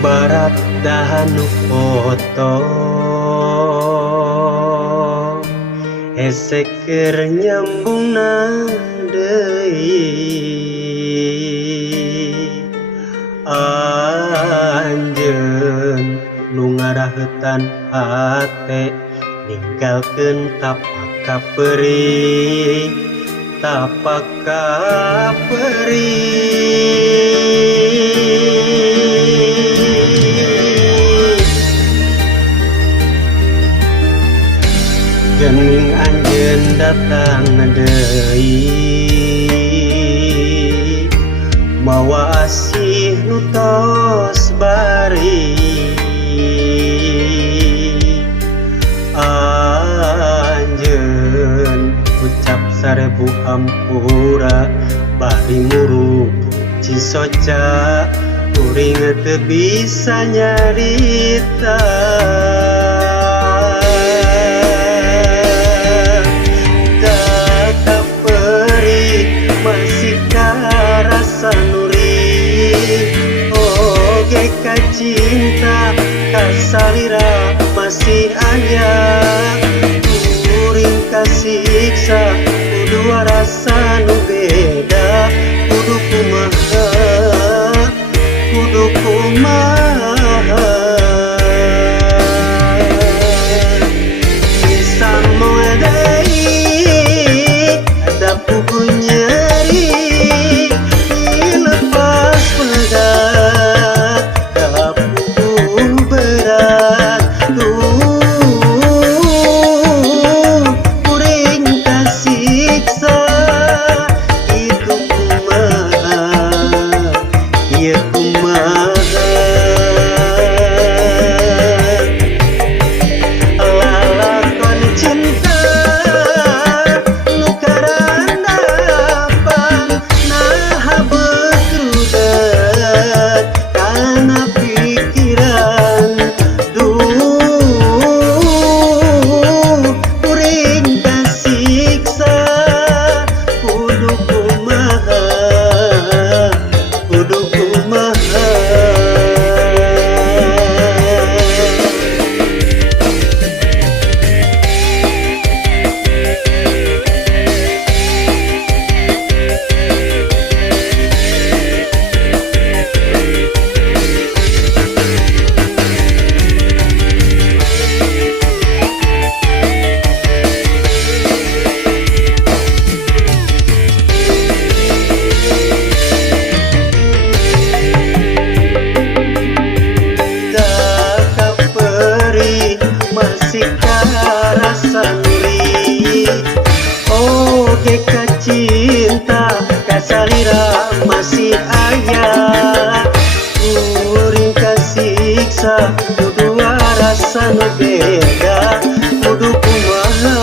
barat dahanu foto hese keur nyambungna deui anjeun nu ngarahetan hate ninggalkeun tapak kapeuring tapak kapeuring geuning anjeun datang deui mawa asih nu tos bari anjeun ucap sarebu hampura bari muru cisoca kuring teu bisa nyarita tak perih masih karasa nuri oge ka cinta kasalira masih aya kuring kasiksa kudu rasa nu beda kudu kumaha pisan moe deui ada pugu nyeri dilepas pegat da pugu berat kuring kasiksa itu kumaha ieu kumaha lalakon cinta nu karandapan naha betrudet kana pikiran kuring kasiksa kudu kumaha kudu kumaha masih karasa nuri oge ka cinta kasalira masih aya kuring kasiksa kudu rasa nu beda kudu kumaha